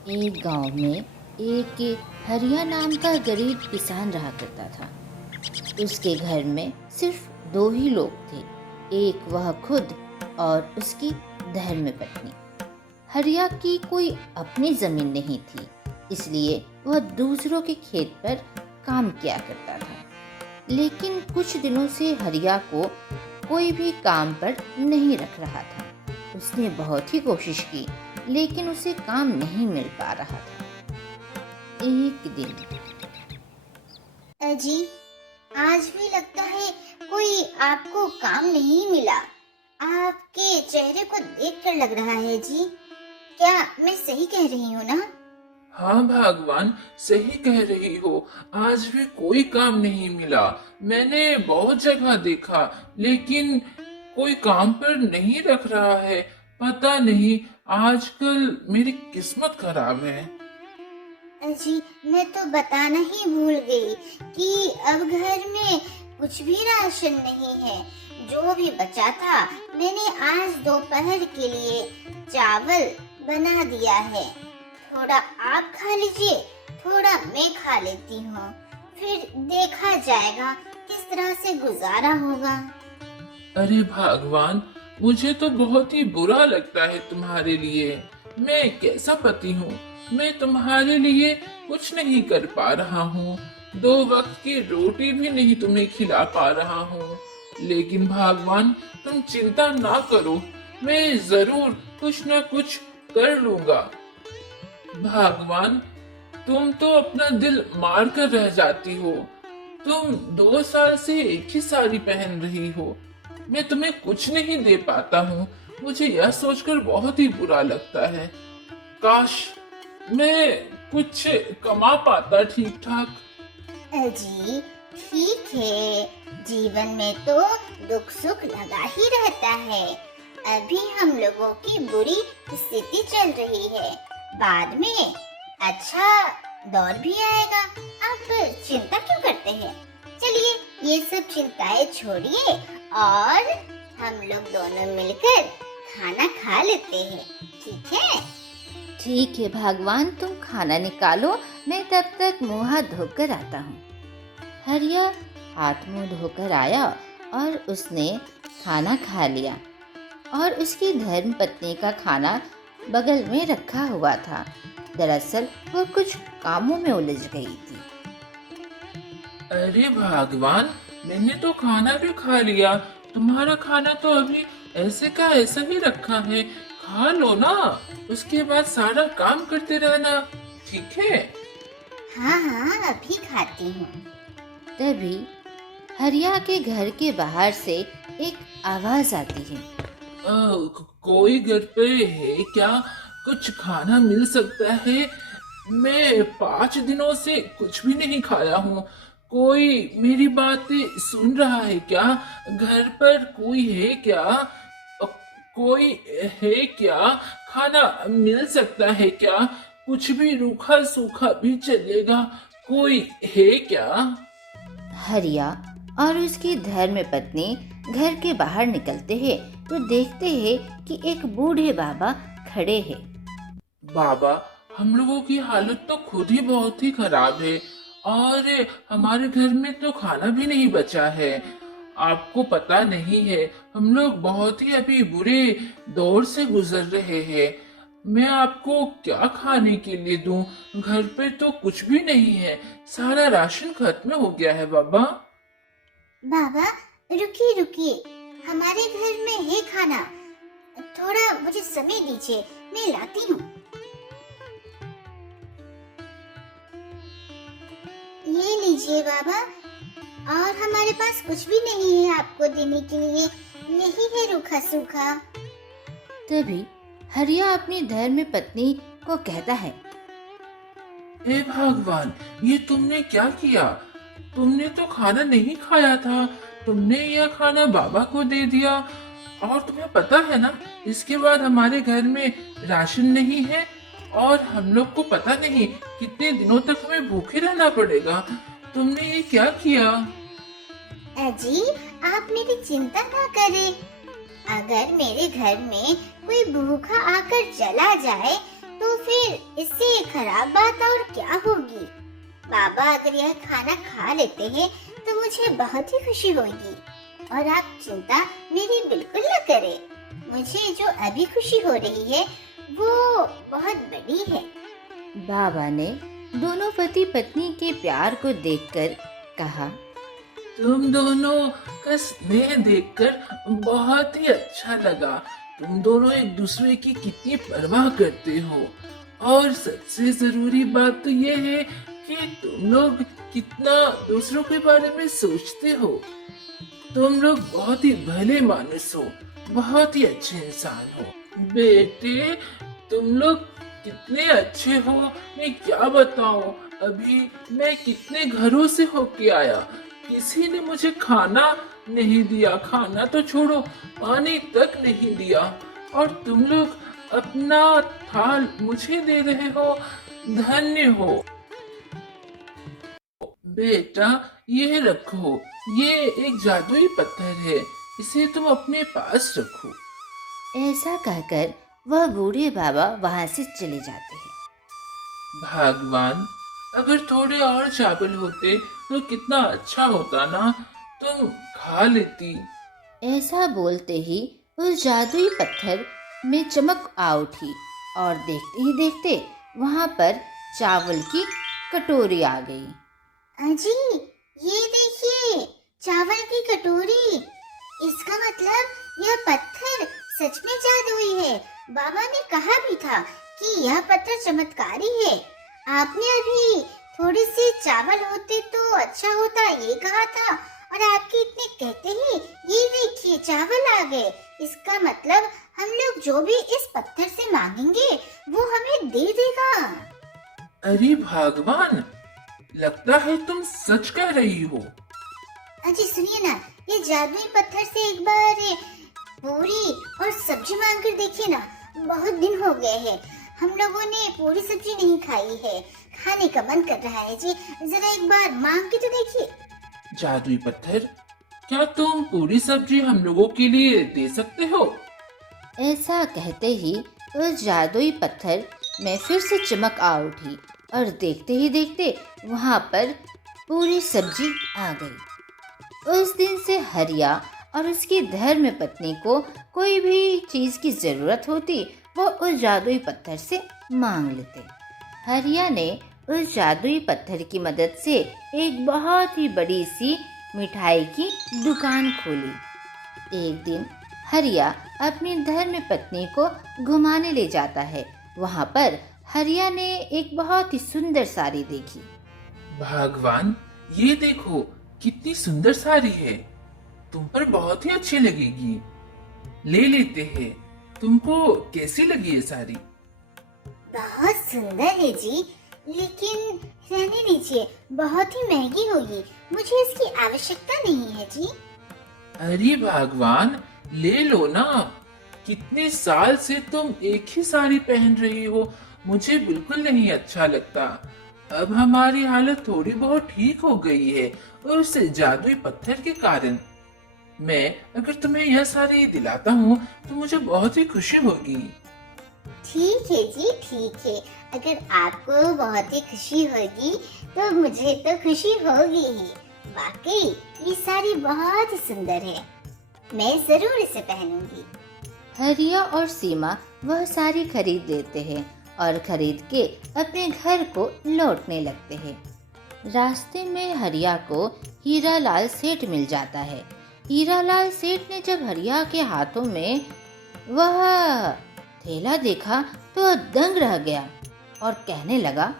एक गांव में एक हरिया नाम का गरीब किसान रहा करता था। उसके घर में सिर्फ दो ही लोग थे, एक वह खुद और उसकी धर्मपत्नी। हरिया की कोई अपनी जमीन नहीं थी, इसलिए वह दूसरों के खेत पर काम किया करता था। लेकिन कुछ दिनों से हरिया को कोई भी काम पर नहीं रख रहा था। उसने बहुत ही कोशिश की, लेकिन उसे काम नहीं मिल पा रहा था। एक दिन अजी, आज भी लगता है कोई आपको काम नहीं मिला। आपके चेहरे को देखकर लग रहा है जी। क्या मैं सही कह रही हूँ ना? हाँ भगवान, सही कह रही हो। आज भी कोई काम नहीं मिला। मैंने बहुत जगह देखा, लेकिन कोई काम पर नहीं रख रहा है। पता नहीं, आजकल मेरी किस्मत खराब है। अजी, मैं तो बताना ही भूल गई कि अब घर में कुछ भी राशन नहीं है। जो भी बचा था मैंने आज दोपहर के लिए चावल बना दिया है। थोड़ा आप खा लीजिए, थोड़ा मैं खा लेती हूँ, फिर देखा जाएगा किस तरह से गुजारा होगा। अरे भगवान, मुझे तो बहुत ही बुरा लगता है तुम्हारे लिए। मैं कैसा पति हूँ? मैं तुम्हारे लिए कुछ नहीं कर पा रहा हूँ। दो वक्त की रोटी भी नहीं तुम्हें खिला पा रहा हूँ। लेकिन भगवान, तुम चिंता ना करो, मैं जरूर कुछ न कुछ कर लूंगा। भगवान, तुम तो अपना दिल मार कर रह जाती हो। तुम 2 साल से एक ही साड़ी पहन रही हो। मैं तुम्हें कुछ नहीं दे पाता हूँ। मुझे यह सोचकर बहुत ही बुरा लगता है। काश मैं कुछ कमा पाता ठीक ठाक। अजी, ठीक है, जीवन में तो दुख सुख लगा ही रहता है। अभी हम लोगों की बुरी स्थिति चल रही है, बाद में अच्छा दौर भी आएगा। आप चिंता क्यों करते हैं? चलिए, ये सब चिंताएं छोड़िए और हम लोग दोनों मिलकर खाना खा लेते हैं, ठीक है? ठीक है भगवान, तुम खाना निकालो, मैं तब तक मुंह हाथ धोकर आता हूँ। हरिया हाथ मुंह धोकर आया और उसने खाना खा लिया और उसकी धर्मपत्नी का खाना बगल में रखा हुआ था। दरअसल वह कुछ कामों में उलझ गई थी। अरे भगवान, मैंने तो खाना भी खा लिया। तुम्हारा खाना तो अभी ऐसे का ऐसा ही रखा है। खा लो ना, उसके बाद सारा काम करते रहना, ठीक है? हाँ हाँ, अभी खाती हूँ। तभी हरिया के घर के बाहर से एक आवाज आती है। कोई घर पे है क्या? कुछ खाना मिल सकता है? मैं 5 दिनों से कुछ भी नहीं खाया हूँ। कोई मेरी बातें सुन रहा है क्या? घर पर कोई है क्या? अ, कोई है क्या? खाना मिल सकता है क्या? कुछ भी रूखा सूखा भी चलेगा। कोई है क्या? हरिया और उसकी धर्मपत्नी घर के बाहर निकलते हैं तो देखते हैं कि एक बूढ़े बाबा खड़े हैं। बाबा, हम लोगों की हालत तो खुद ही बहुत ही खराब है और हमारे घर में तो खाना भी नहीं बचा है। आपको पता नहीं है, हम लोग बहुत ही अभी बुरे दौर से गुजर रहे हैं। मैं आपको क्या खाने के लिए दूं? घर पे तो कुछ भी नहीं है। सारा राशन खत्म हो गया है बाबा। बाबा, रुकिए रुकिए, हमारे घर में है खाना। थोड़ा मुझे समय दीजिए, मैं लाती हूँ। ये लीजिए बाबा, और हमारे पास कुछ भी नहीं है आपको देने के लिए। यही है रूखा सूखा। तभी हरिया अपनी धर्मपत्नी को कहता है। हे भगवान, ये तुमने क्या किया? तुमने तो खाना नहीं खाया था। तुमने यह खाना बाबा को दे दिया। और तुम्हें पता है ना, इसके बाद हमारे घर में राशन नहीं है और हम लोग को पता नहीं कितने दिनों तक हमें भूखे रहना पड़ेगा। तुमने ये क्या किया? अजी, आप मेरी चिंता ना करें। अगर मेरे घर में कोई भूखा आकर चला जाए तो फिर इससे खराब बात और क्या होगी। बाबा अगर यह खाना खा लेते हैं तो मुझे बहुत ही खुशी होगी, और आप चिंता मेरी बिल्कुल न करें। मुझे जो अभी खुशी हो रही है वो बहुत बड़ी है। बाबा ने दोनों पति पत्नी के प्यार को देखकर कहा, तुम दोनों का स्नेह देखकर बहुत ही अच्छा लगा। तुम दोनों एक दूसरे की कितनी परवाह करते हो, और सबसे जरूरी बात तो ये है कि तुम लोग कितना दूसरों के बारे में सोचते हो। तुम लोग बहुत ही भले मानुस हो, बहुत ही अच्छे इंसान हो। बेटे, तुम लोग कितने अच्छे हो, मैं क्या बताऊं। अभी मैं कितने घरों से होके आया, किसी ने मुझे खाना नहीं दिया, खाना तो छोड़ो पानी तक नहीं दिया, और तुम लोग अपना थाल मुझे दे रहे हो। धन्य हो। बेटा, ये रखो, ये एक जादुई पत्थर है, इसे तुम अपने पास रखो। ऐसा कहकर वह बूढ़े बाबा वहां से चले जाते हैं। भगवान, अगर थोड़े और चावल होते तो कितना अच्छा होता ना, तुम खा लेती। ऐसा बोलते ही उस जादुई पत्थर में चमक आ उठी, और देखते ही देखते वहां पर चावल की कटोरी आ गई। अजी, ये देखिए, चावल की कटोरी। इसका मतलब यह पत्थर सच में जादुई है। बाबा ने कहा भी था कि यह पत्थर चमत्कारी है। आपने अभी थोड़े से चावल होते तो अच्छा होता ये कहा था, और आपके इतने कहते ही ये देखिए चावल आ गए। इसका मतलब हम लोग जो भी इस पत्थर से मांगेंगे वो हमें दे देगा। अरे भगवान, लगता है तुम सच कह रही हो। अजी सुनिए ना, ये जादुई पत्थर से एक बार पूरी और सब्जी मांग कर देखिए ना। बहुत दिन हो गए हैं, हम लोगों ने पूरी सब्जी नहीं खाई है, खाने का मन कर रहा है जी। जरा एक बार मांग के तो देखिए। जादुई पत्थर, क्या तुम पूरी सब्जी हम लोगों के लिए दे सकते हो? ऐसा कहते ही उस जादुई पत्थर में फिर से चमक आ उठी, और देखते ही देखते वहां पर पूरी सब्जी आ गई। उस दिन से हरिया और उसकी धर्म पत्नी को कोई भी चीज की जरूरत होती वो उस जादुई पत्थर से मांग लेते। हरिया ने उस जादुई पत्थर की मदद से एक बहुत ही बड़ी सी मिठाई की दुकान खोली। एक दिन हरिया अपनी धर्म पत्नी को घुमाने ले जाता है। वहां पर हरिया ने एक बहुत ही सुंदर साड़ी देखी। भगवान, ये देखो कितनी सुंदर साड़ी है, तुम पर बहुत ही अच्छी लगेगी, ले लेते हैं। तुमको कैसी लगी ये साड़ी? बहुत सुंदर है जी, लेकिन रहने दीजिए, बहुत ही महंगी होगी, मुझे इसकी आवश्यकता नहीं है जी। अरे भगवान, ले लो ना। कितने साल से तुम एक ही साड़ी पहन रही हो, मुझे बिल्कुल नहीं अच्छा लगता। अब हमारी हालत थोड़ी बहुत ठीक हो गई है उस जादुई पत्थर के कारण। मैं अगर तुम्हें यह साड़ी दिलाता हूँ तो मुझे बहुत ही खुशी होगी। ठीक है जी, ठीक है। अगर आपको बहुत ही खुशी होगी तो मुझे तो खुशी होगी ही। वाकई ये साड़ी बहुत ही सुंदर है, मैं जरूर इसे पहनूंगी। हरिया और सीमा वह साड़ी खरीद लेते हैं और खरीद के अपने घर को लौटने लगते हैं। रास्ते में हरिया को हीरालाल सेठ मिल जाता है। हीरालाल सेठ ने जब हरिया के हाथों में वह थैला देखा तो दंग रह गया और कहने लगा,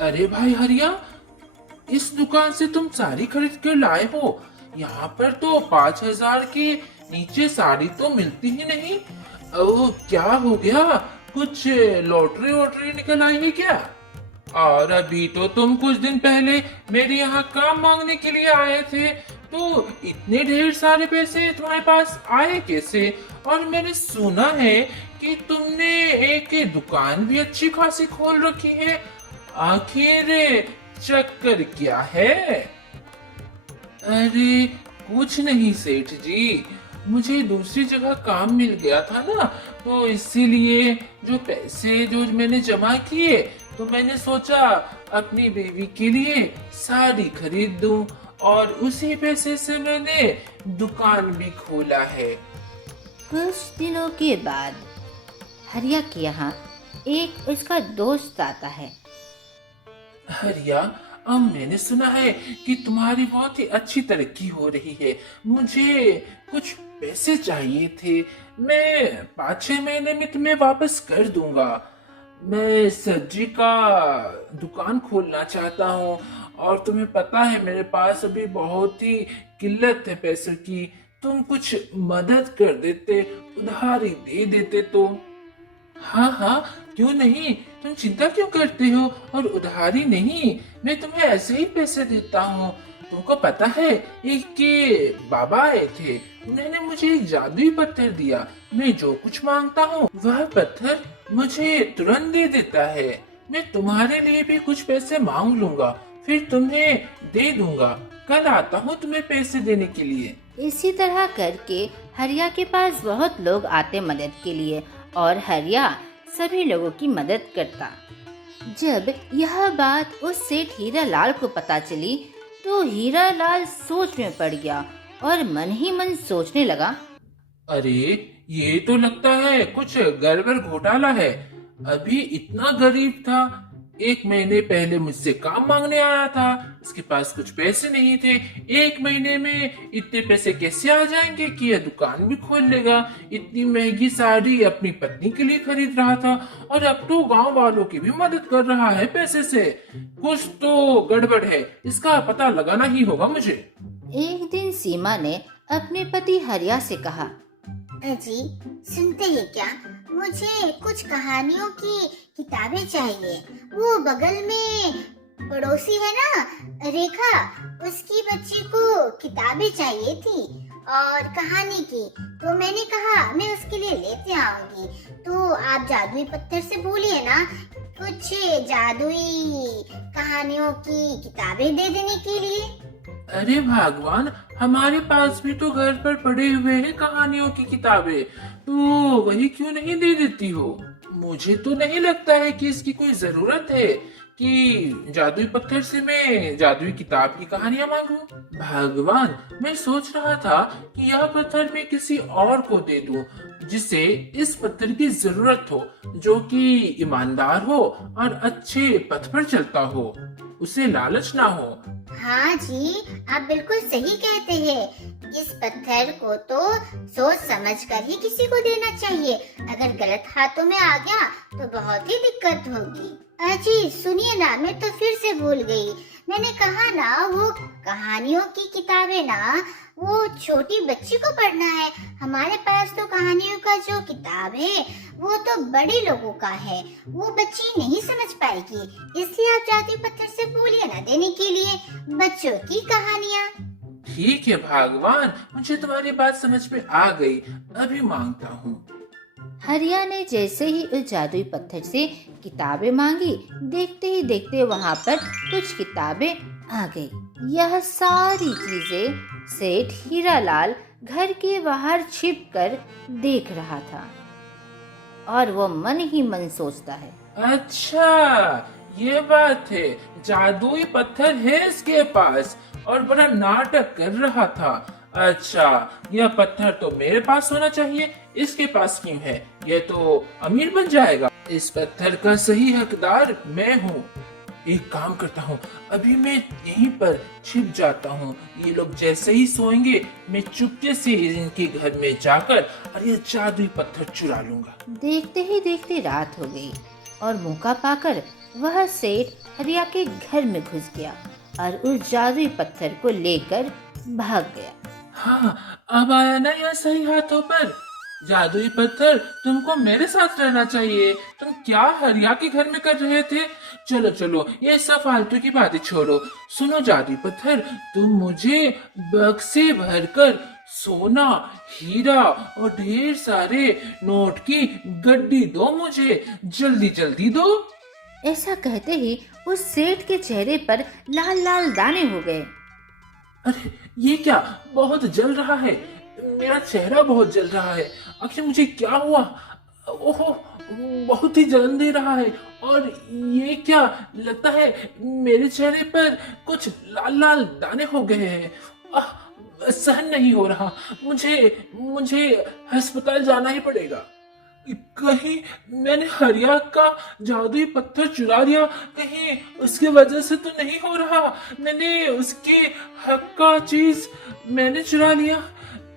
अरे भाई हरिया, इस दुकान से तुम साड़ी खरीद कर लाए हो? यहाँ पर तो 5,000 के नीचे साड़ी तो मिलती ही नहीं। ओह, क्या हो गया? कुछ लॉटरी वॉटरी निकल आई है क्या? और अभी तो तुम कुछ दिन पहले मेरे यहाँ काम मांगने के लिए आए थे, तो इतने ढेर सारे पैसे तुम्हारे पास आए कैसे? और मैंने सुना है कि तुमने एक दुकान भी अच्छी खासी खोल रखी है, आखिर चक्कर क्या है? अरे कुछ नहीं सेठ जी, मुझे दूसरी जगह काम मिल गया था ना, तो इसीलिए जो पैसे जो मैंने जमा किए, तो मैंने सोचा अपनी बेबी के लिए साड़ी खरीद दूं, और उसी पैसे से मैंने दुकान भी खोला है। कुछ दिनों के बाद हरिया के यहाँ एक उसका दोस्त आता है। हरिया, अब मैंने सुना है कि तुम्हारी बहुत ही अच्छी तरक्की हो रही है। मुझे कुछ पैसे चाहिए थे। मैं 5-6 महीने में तुम्हें वापस कर दूंगा। मैं सब्जी का दुकान खोलना चाहता हूँ, और तुम्हें पता है मेरे पास अभी बहुत ही किल्लत है पैसों की। तुम कुछ मदद कर देते, उधारी दे देते तो। हाँ हाँ, क्यों नहीं, तुम चिंता क्यों करते हो? और उधारी नहीं, मैं तुम्हें ऐसे ही पैसे देता हूँ। तुमको पता है, एक के बाबा आए थे, उन्होंने मुझे एक जादुई पत्थर दिया। मैं जो कुछ मांगता हूँ वह पत्थर मुझे तुरंत दे देता है। मैं तुम्हारे लिए भी कुछ पैसे मांग लूंगा, फिर तुम्हें दे दूंगा। कल आता हूँ तुम्हें पैसे देने के लिए। इसी तरह करके हरिया के पास बहुत लोग आते मदद के लिए, और हरिया सभी लोगों की मदद करता। जब यह बात उस सेठ हीरा लाल को पता चली, तो हीरा लाल सोच में पड़ गया और मन ही मन सोचने लगा, अरे ये तो लगता है कुछ गड़बड़ घोटाला है। अभी इतना गरीब था, 1 महीने पहले मुझसे काम मांगने आया था, इसके पास कुछ पैसे नहीं थे। 1 महीने में इतने पैसे कैसे आ जाएंगे कि यह दुकान भी खोल लेगा। इतनी महंगी साड़ी अपनी पत्नी के लिए खरीद रहा था, और अब तो गांव वालों की भी मदद कर रहा है पैसे से। कुछ तो गड़बड़ है, इसका पता लगाना ही होगा मुझे। एक दिन सीमा ने अपने पति हरिया से कहा, अजी सुनते ही क्या, मुझे कुछ कहानियों की किताबें चाहिए। वो बगल में पड़ोसी है ना रेखा, उसकी बच्ची को किताबें चाहिए थी और कहानी की, तो मैंने कहा मैं उसके लिए लेते आऊंगी। तो आप जादुई पत्थर से बोलिए ना कुछ जादुई कहानियों की किताबें दे देने के लिए। अरे भगवान, हमारे पास भी तो घर पर पड़े हुए हैं कहानियों की किताबें, तो वही क्यों नहीं दे देती हो? मुझे तो नहीं लगता है कि इसकी कोई जरूरत है कि जादुई पत्थर से मैं जादुई किताब की कहानियां मांगू। भगवान, मैं सोच रहा था कि यह पत्थर मैं किसी और को दे दूं, जिसे इस पत्थर की जरूरत हो, जो कि ईमानदार हो और अच्छे पथ पर चलता हो, उसे लालच ना हो। हाँ जी, आप बिल्कुल सही कहते हैं। इस पत्थर को तो सोच समझ कर ही किसी को देना चाहिए। अगर गलत हाथों में आ गया तो बहुत ही दिक्कत होगी। अजी सुनिए ना, मैं तो फिर से भूल गई। मैंने कहा ना वो कहानियों की किताबें ना वो छोटी बच्ची को पढ़ना है। हमारे पास तो कहानियों का जो किताब है वो तो बड़े लोगों का है, वो बच्ची नहीं समझ पाएगी। इसलिए आप जादुई पत्थर से बोलिए ना देने के लिए बच्चों की कहानियाँ। ठीक है भगवान, मुझे तुम्हारी बात समझ में आ गई, अभी मांगता हूँ। हरिया ने जैसे ही उस जादुई पत्थर से किताबें मांगी, देखते ही देखते वहाँ पर कुछ किताबें आ गई। यह सारी चीजें सेठ हीरालाल घर के बाहर छिपकर देख रहा था, और वो मन ही मन सोचता है, अच्छा ये बात है, जादुई पत्थर है इसके पास और बड़ा नाटक कर रहा था। अच्छा, यह पत्थर तो मेरे पास होना चाहिए, इसके पास क्यों है? यह तो अमीर बन जाएगा। इस पत्थर का सही हकदार मैं हूँ। एक काम करता हूँ, अभी मैं यहीं पर छिप जाता हूँ। ये लोग जैसे ही सोएंगे, मैं चुपके से इनके घर में जाकर और ये जादुई पत्थर चुरा लूंगा। देखते ही देखते रात हो गई और मौका पाकर वह सेठ हरिया के घर में घुस गया और उस जादुई पत्थर को लेकर भाग गया। हाँ, अब आया ना यह सही हाथों पर। जादुई पत्थर, तुमको मेरे साथ रहना चाहिए। तुम क्या हरिया के घर में कर रहे थे? चलो चलो, ये सब फालतू की बातें छोड़ो। सुनो जादुई पत्थर, तुम मुझे बक्से भरकर सोना, हीरा और ढेर सारे नोट की गड्डी दो मुझे, जल्दी जल्दी दो। ऐसा कहते ही उस सेठ के चेहरे पर लाल लाल दाने हो गए। अरे ये क्या, बहुत जल रहा है, मेरा चेहरा बहुत जल रहा है। आखिर मुझे क्या हुआ? ओहो, बहुत ही जलन दे रहा है। और ये क्या लगता है, मेरे चेहरे पर कुछ लाल लाल दाने हो गए हैं। सहन नहीं हो रहा, मुझे मुझे अस्पताल जाना ही पड़ेगा। कहीं मैंने हरिया का जादुई पत्थर चुरा लिया, कहीं उसकी वजह से तो नहीं हो रहा, मैंने उसके हक का चीज मैंने चुरा लिया।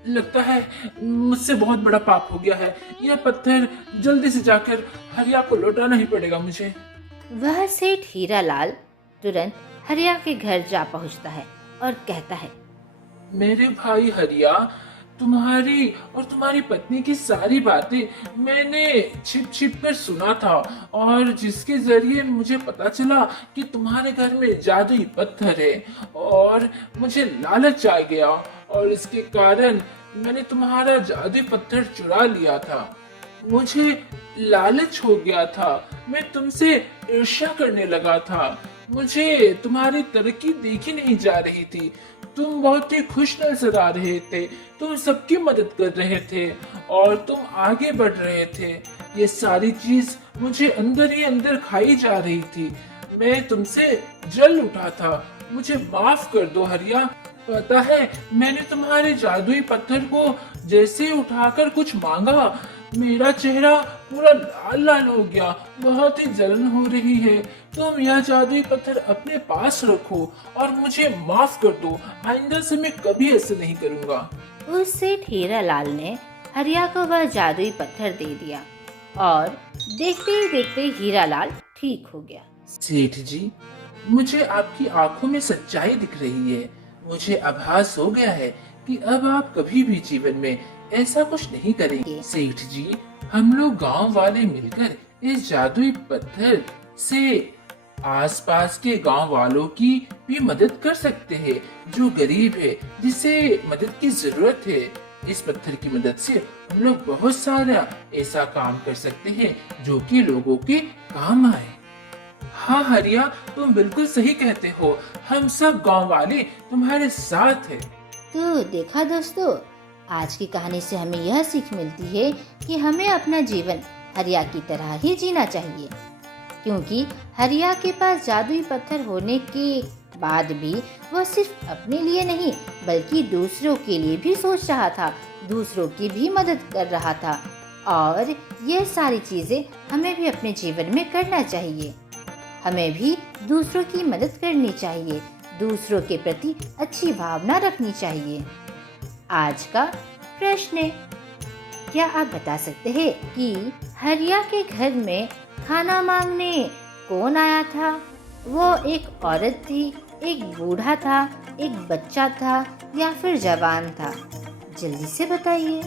लगता है मुझसे बहुत बड़ा पाप हो गया है। यह पत्थर जल्दी से जाकर हरिया को लौटाना ही पड़ेगा मुझे। वह सेठ हीरालाल तुरंत हरिया के घर जा पहुंचता है और कहता है, मेरे भाई हरिया, तुम्हारी और तुम्हारी पत्नी की सारी बातें मैंने छिप छिप कर सुना था, और जिसके जरिए मुझे पता चला कि तुम्हारे घर में जादुई पत्थर है, और मुझे लालच आ गया और इसके कारण मैंने तुम्हारा जादुई पत्थर चुरा लिया था। मुझे लालच हो गया था, मैं तुमसे ईर्ष्या करने लगा था, मुझे तुम्हारी तरक्की देखी नहीं जा रही थी। तुम बहुत ही खुश नजर आ रहे थे, तुम सबकी मदद कर रहे थे और तुम आगे बढ़ रहे थे। ये सारी चीज मुझे अंदर ही अंदर खाई जा रही थी। मैं तुमसे जल उठा था, मुझे माफ कर दो हरिया। पता है, मैंने तुम्हारे जादुई पत्थर को जैसे उठाकर कुछ मांगा, मेरा चेहरा पूरा लाल लाल हो गया, बहुत ही जलन हो रही है। तुम यह जादुई पत्थर अपने पास रखो और मुझे माफ कर दो। आइंदा से मैं कभी ऐसे नहीं करूँगा। उस सेठ हीरालाल ने हरिया को वह जादुई पत्थर दे दिया और देखते ही देखते हीरालाल ठीक हो गया। सेठ जी, मुझे आपकी आंखों में सच्चाई दिख रही है। मुझे आभास हो गया है कि अब आप कभी भी जीवन में ऐसा कुछ नहीं करेंगे। सेठ जी, हम लोग गांव वाले मिलकर इस जादुई पत्थर से आसपास के गांव वालों की भी मदद कर सकते हैं, जो गरीब है, जिसे मदद की जरूरत है। इस पत्थर की मदद से हम लोग बहुत सारा ऐसा काम कर सकते हैं जो कि लोगों के काम आए। हाँ हरिया, तुम बिल्कुल सही कहते हो, हम सब गांव वाले तुम्हारे साथ हैं। तो देखा दोस्तों, आज की कहानी से हमें यह सीख मिलती है कि हमें अपना जीवन हरिया की तरह ही जीना चाहिए, क्योंकि हरिया के पास जादुई पत्थर होने के बाद भी वह सिर्फ अपने लिए नहीं बल्कि दूसरों के लिए भी सोच रहा था, दूसरों की भी मदद कर रहा था। और ये सारी चीजें हमें भी अपने जीवन में करना चाहिए। हमें भी दूसरों की मदद करनी चाहिए, दूसरों के प्रति अच्छी भावना रखनी चाहिए। आज का प्रश्न है, क्या आप बता सकते हैं कि हरिया के घर में खाना मांगने कौन आया था? वो एक औरत थी, एक बूढ़ा था, एक बच्चा था या फिर जवान था? जल्दी से बताइए।